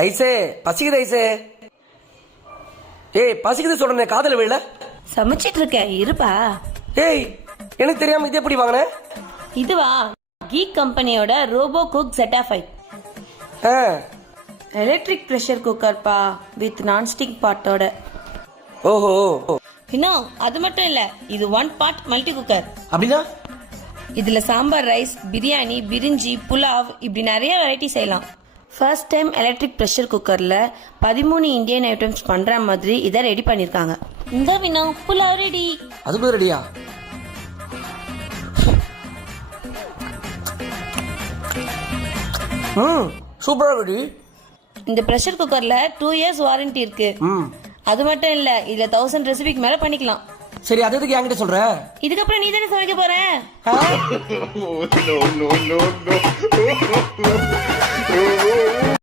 ஐசே பசிக்குது ஐசே. ஏய் பசிக்குது சொல்றேன் காதல விழ. சமைச்சிட்டு இருக்கேன் இருப்பா. ஏய் எனக்கு தெரியாம இது எப்படி வாங்கின? இதுவா கீக் கம்பெனியோட robo cook ZF5 electric pressure cooker பா, வித் நான்ஸ்டிக் பாட்டோட. ஓஹோ. இன்னும் அது மட்டும் இல்ல, இது 1 part மல்டி குக்கர். அப்படின்னா இதுல சாம்பார் ரைஸ், பிரியாணி, பிரிஞ்சி, புலாவ் இப்படி நிறைய வெரைட்டி செய்யலாம். ஃபர்ஸ்ட் டைம் எலக்ட்ரிக் ப்ரெஷர் குக்கர்ல 13 இந்தியன் ஐட்டம்ஸ் பண்ற மாதிரி இதை ரெடி பண்ணிருக்காங்க. இந்த வினோ புலாவ் ரெடி. அதுக்குள்ள ரெடியா? சூப்பரா ரெடி. இந்த ப்ரெஷர் குக்கர்ல 2 years வாரண்டி இருக்கு. அது மட்டும் இல்ல, இதுல 1000 ரெசிபிக்கு மேல பண்ணிக்கலாம். சரி அது எதுக்கு என்கிட்ட சொல்ற? இதுக்கப்புறம் நீ தானே சமைக்க போற. No, no, no, no.